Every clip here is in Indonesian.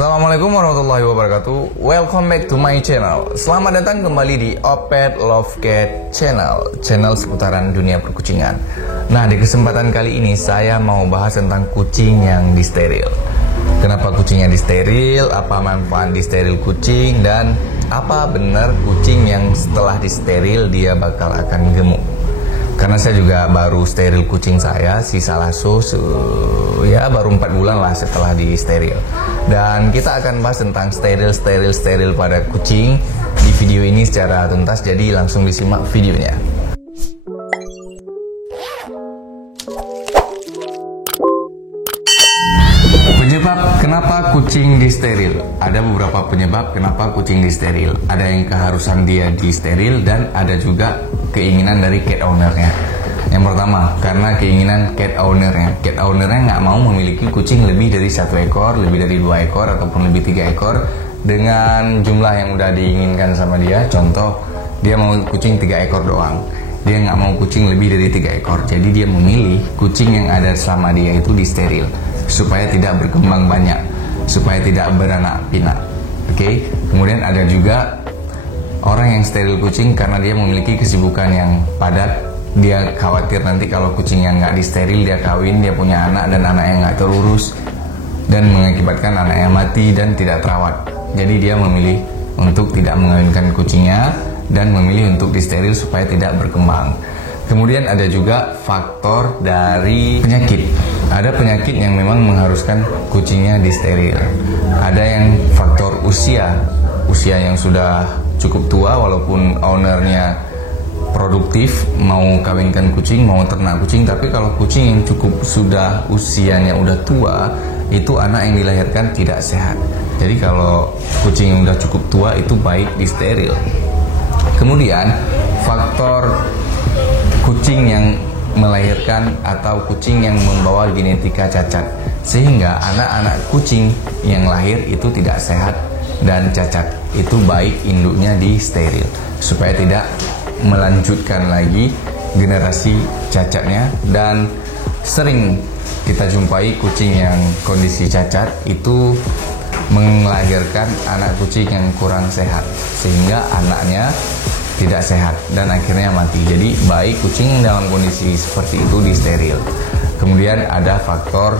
Assalamualaikum warahmatullahi wabarakatuh. Welcome back to my channel. Selamat datang kembali di Opet Love Cat Channel, channel seputaran dunia perkucingan. Nah, di kesempatan kali ini saya mau bahas tentang kucing yang disteril. Kenapa kucingnya disteril, apa manfaat disteril kucing, dan apa benar kucing yang setelah disteril dia bakal akan gemuk. Karena saya juga baru steril kucing saya, si Salasso, ya baru 4 bulan lah setelah di steril. Dan kita akan bahas tentang steril pada kucing di video ini secara tuntas, jadi langsung disimak videonya. Penyebab kenapa kucing disteril. Ada beberapa penyebab kenapa kucing disteril. Ada yang keharusan dia disteril dan ada juga keinginan dari cat ownernya. Yang pertama, karena keinginan cat ownernya. Cat ownernya nggak mau memiliki kucing lebih dari 1 ekor, lebih dari 2 ekor, ataupun lebih 3 ekor dengan jumlah yang udah diinginkan sama dia. Contoh, dia mau kucing 3 ekor doang. Dia nggak mau kucing lebih dari 3 ekor. Jadi dia memilih kucing yang ada sama dia itu disteril supaya tidak berkembang banyak, supaya tidak beranak pinak. Oke. Kemudian ada juga orang yang steril kucing karena dia memiliki kesibukan yang padat. Dia khawatir nanti kalau kucing yang nggak disteril dia kawin, dia punya anak dan anaknya nggak terurus dan mengakibatkan anaknya mati dan tidak terawat. Jadi dia memilih untuk tidak mengawinkan kucingnya dan memilih untuk disteril supaya tidak berkembang. Kemudian ada juga faktor dari penyakit. Ada penyakit yang memang mengharuskan kucingnya disteril. Ada yang faktor usia yang sudah cukup tua walaupun ownernya produktif, mau kawinkan kucing, mau ternak kucing, tapi kalau kucing yang cukup sudah usianya udah tua, itu anak yang dilahirkan tidak sehat. Jadi kalau kucing yang udah cukup tua itu baik disteril. Kemudian faktor kucing yang melahirkan atau kucing yang membawa genetika cacat, sehingga anak-anak kucing yang lahir itu tidak sehat dan cacat. Itu baik induknya disteril supaya tidak melanjutkan lagi generasi cacatnya. Dan sering kita jumpai kucing yang kondisi cacat itu melahirkan anak kucing yang kurang sehat sehingga anaknya tidak sehat dan akhirnya mati. Jadi baik kucing dalam kondisi seperti itu disteril. Kemudian ada faktor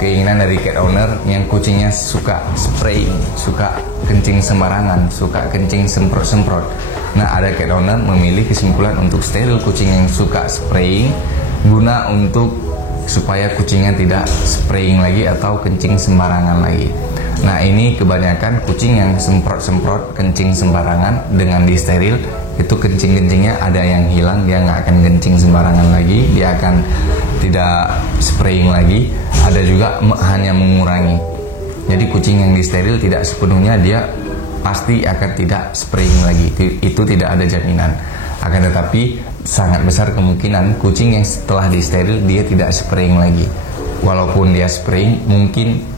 keinginan dari cat owner yang kucingnya suka spraying, suka kencing sembarangan, suka kencing semprot-semprot. Nah, ada cat owner memilih kesimpulan untuk steril kucing yang suka spraying guna untuk supaya kucingnya tidak spraying lagi atau kencing sembarangan lagi. Nah, ini kebanyakan kucing yang semprot-semprot kencing sembarangan dengan disteril itu kencing-kencingnya ada yang hilang, dia nggak akan kencing sembarangan lagi, dia akan tidak spraying lagi. Ada juga hanya mengurangi. Jadi kucing yang disteril tidak sepenuhnya dia pasti akan tidak spraying lagi. Itu tidak ada jaminan. Akan tetapi sangat besar kemungkinan kucing yang setelah disteril dia tidak spraying lagi. Walaupun dia spraying mungkin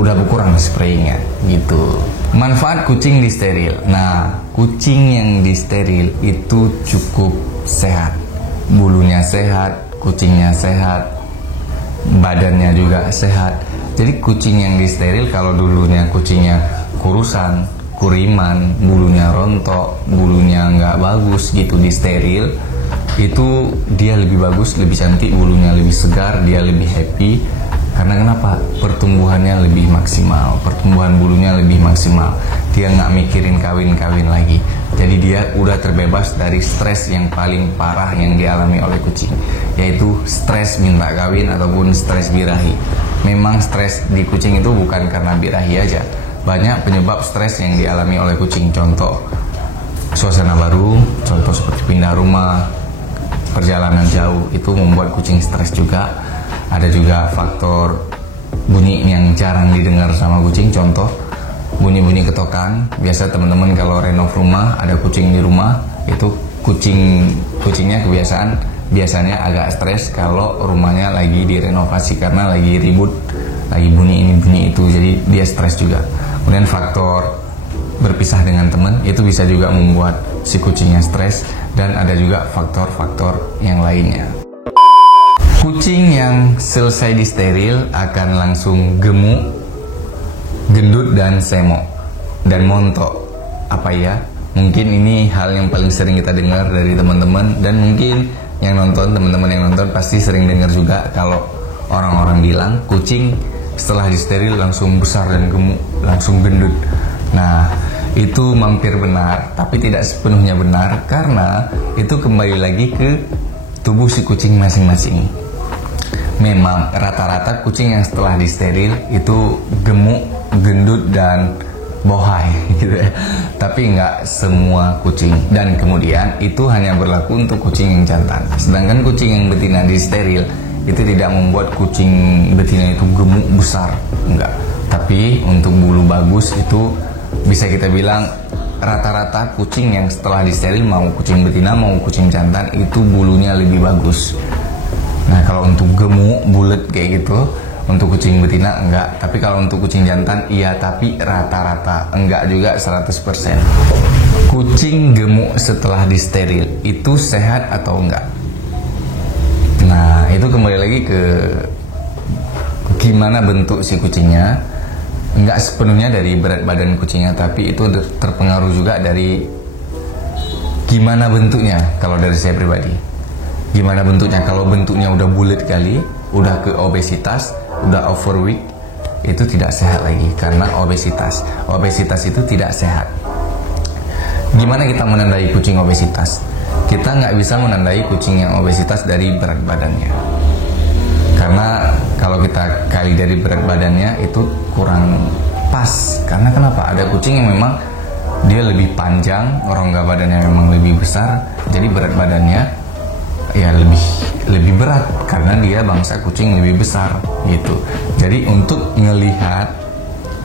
udah berkurang sprayingnya gitu. Manfaat kucing disteril. Nah, kucing yang disteril itu cukup sehat. Bulunya sehat, kucingnya sehat, badannya juga sehat. Jadi kucing yang disteril, kalau dulunya kucingnya kurusan, kuriman, bulunya rontok, bulunya nggak bagus gitu, disteril, itu dia lebih bagus, lebih cantik, bulunya lebih segar, dia lebih happy. Karena kenapa? Pertumbuhannya lebih maksimal, pertumbuhan bulunya lebih maksimal. Dia nggak mikirin kawin-kawin lagi. Jadi dia udah terbebas dari stres yang paling parah yang dialami oleh kucing, yaitu stres minta kawin ataupun stres birahi. Memang stres di kucing itu bukan karena birahi aja. Banyak penyebab stres yang dialami oleh kucing. Contoh, suasana baru, contoh seperti pindah rumah, perjalanan jauh, itu membuat kucing stres juga. Ada juga faktor bunyi yang jarang didengar sama kucing. Contoh, bunyi-bunyi ketokan. Biasa teman-teman kalau renov rumah, ada kucing di rumah, itu kucingnya kebiasaan biasanya agak stres kalau rumahnya lagi direnovasi karena lagi ribut, lagi bunyi ini bunyi itu, jadi dia stres juga. Kemudian faktor berpisah dengan teman itu bisa juga membuat si kucingnya stres, dan ada juga faktor-faktor yang lainnya. Kucing yang selesai disteril akan langsung gemuk, dan semok dan montok. Apa ya? Mungkin ini hal yang paling sering kita dengar dari teman-teman, dan mungkin teman-teman yang nonton pasti sering dengar juga kalau orang-orang bilang kucing setelah disteril langsung besar dan gemuk, langsung gendut. Nah, itu mampir benar, tapi tidak sepenuhnya benar, karena itu kembali lagi ke tubuh si kucing masing-masing. Memang rata-rata kucing yang setelah disteril itu gemuk, gendut, dan bohai gitu ya. Tapi nggak semua kucing. Dan kemudian itu hanya berlaku untuk kucing yang jantan. Sedangkan kucing yang betina disteril itu tidak membuat kucing betina itu gemuk besar, enggak. Tapi untuk bulu bagus itu bisa kita bilang rata-rata kucing yang setelah disteril, mau kucing betina mau kucing jantan, itu bulunya lebih bagus. Nah, kalau untuk gemuk bulat kayak gitu untuk kucing betina enggak, tapi kalau untuk kucing jantan iya, tapi rata-rata, enggak juga 100%. Kucing gemuk setelah disteril itu sehat atau enggak? Nah, itu kembali lagi ke gimana bentuk si kucingnya. Enggak sepenuhnya dari berat badan kucingnya, tapi itu terpengaruh juga dari gimana bentuknya. Kalau dari saya pribadi, gimana bentuknya. Kalau bentuknya udah bulat kali, udah ke obesitas, udah overweight, itu tidak sehat lagi, karena obesitas itu tidak sehat. Gimana kita menandai kucing obesitas? Kita nggak bisa menandai kucing yang obesitas dari berat badannya, karena kalau kita kali dari berat badannya itu kurang pas. Karena kenapa? Ada kucing yang memang dia lebih panjang, rongga badannya memang lebih besar, jadi berat badannya ya lebih berat karena dia bangsa kucing lebih besar gitu. Jadi untuk ngelihat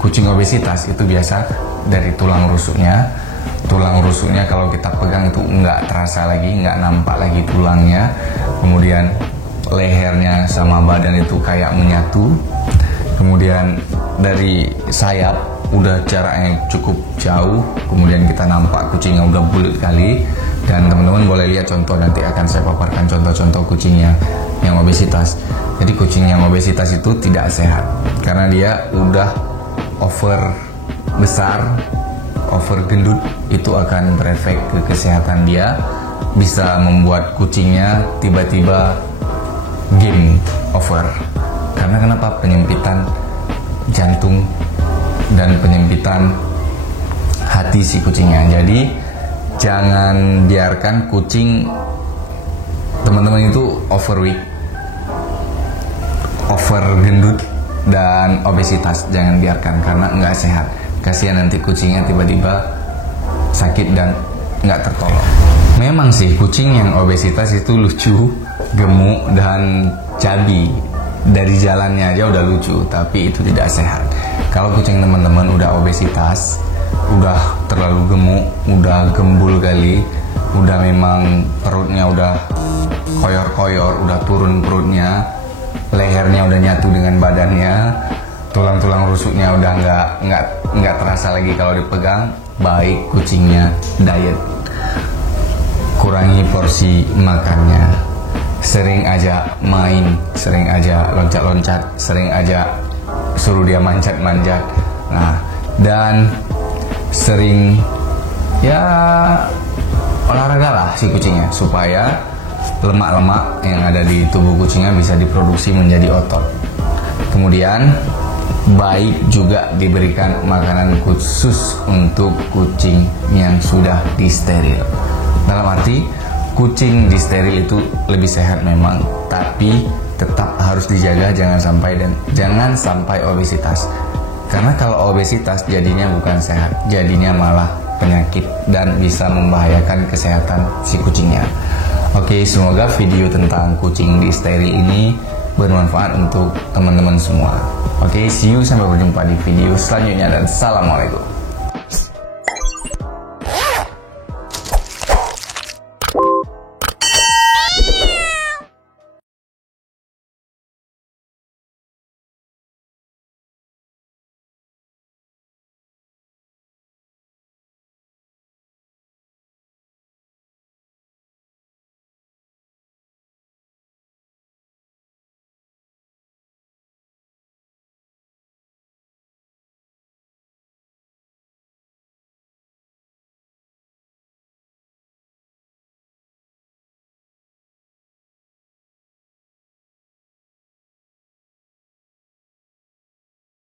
kucing obesitas itu biasa dari tulang rusuknya. Tulang rusuknya kalau kita pegang itu nggak terasa lagi, nggak nampak lagi tulangnya. Kemudian lehernya sama badan itu kayak menyatu. Kemudian dari sayap udah jaraknya cukup jauh. Kemudian kita nampak kucingnya udah bulat kali. Dan teman-teman boleh lihat contoh, nanti akan saya paparkan contoh-contoh kucingnya yang obesitas. Jadi kucing yang obesitas itu tidak sehat karena dia udah over besar, over gendut. Itu akan berefek ke kesehatan dia, bisa membuat kucingnya tiba-tiba game over. Karena kenapa? Penyempitan jantung dan penyempitan hati si kucingnya. Jadi jangan biarkan kucing teman-teman itu overweight, over gendut, dan obesitas. Jangan biarkan, karena nggak sehat. Kasihan nanti kucingnya tiba-tiba sakit dan nggak tertolong. Memang sih kucing yang obesitas itu lucu, gemuk, dan cabi. Dari jalannya aja udah lucu, tapi itu tidak sehat. Kalau kucing teman-teman udah obesitas, udah terlalu gemuk, udah gembul kali, udah memang perutnya udah koyor-koyor, udah turun perutnya, lehernya udah nyatu dengan badannya, tulang-tulang rusuknya udah nggak terasa lagi kalau dipegang, baik kucingnya diet. Kurangi porsi makannya, sering aja main, sering aja loncat-loncat, sering aja suruh dia manjat-manjat. Nah, dan sering ya olahraga lah si kucingnya, supaya lemak-lemak yang ada di tubuh kucingnya bisa diproduksi menjadi otot. Kemudian baik juga diberikan makanan khusus untuk kucing yang sudah disteril. Dalam arti kucing disteril itu lebih sehat memang, tapi tetap harus dijaga jangan sampai obesitas. Karena kalau obesitas jadinya bukan sehat, jadinya malah penyakit dan bisa membahayakan kesehatan si kucingnya. Oke, semoga video tentang kucing disteril ini bermanfaat untuk teman-teman semua. Oke, see you, sampai berjumpa di video selanjutnya, dan assalamualaikum.